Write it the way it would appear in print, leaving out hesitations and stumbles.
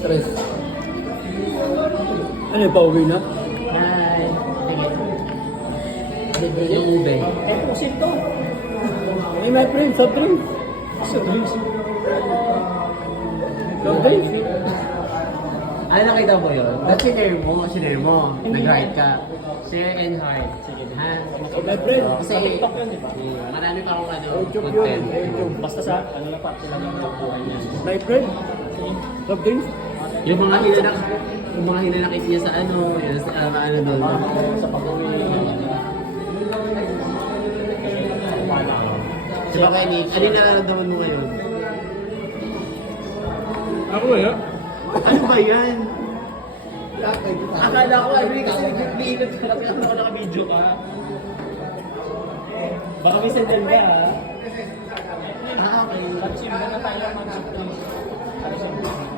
Tres. Ano, pauwi na? Hi. Sige. Yung ube. Eh, pusin to. Hey, my friend, soft drinks. Soft drinks. Soft drinks. Ano nakita mo yun? Ba't sinare mo. Nag-ride ka. Share and heart. Sige. Ha? My friend. Kasi, TikTok yun, di ba? marami pa akong YouTube yun. content. YouTube. Basta sa, ano lang pa, sila lang yung buhay niya. My friend. Soft drinks. Yung mga hinanakit niya sa ano, yun, sa ano doon. Sa pag-uwi. Diba kay Nick, ano yung nararamdaman mo ngayon? Ako eh. Ano ba yan? Akala ko, ano yung kasi nag-iingat ka lang, kaya ako naka-video ka. Baka may sendal ka, ha? Ah, okay. At simba na tayo mag-subscribe.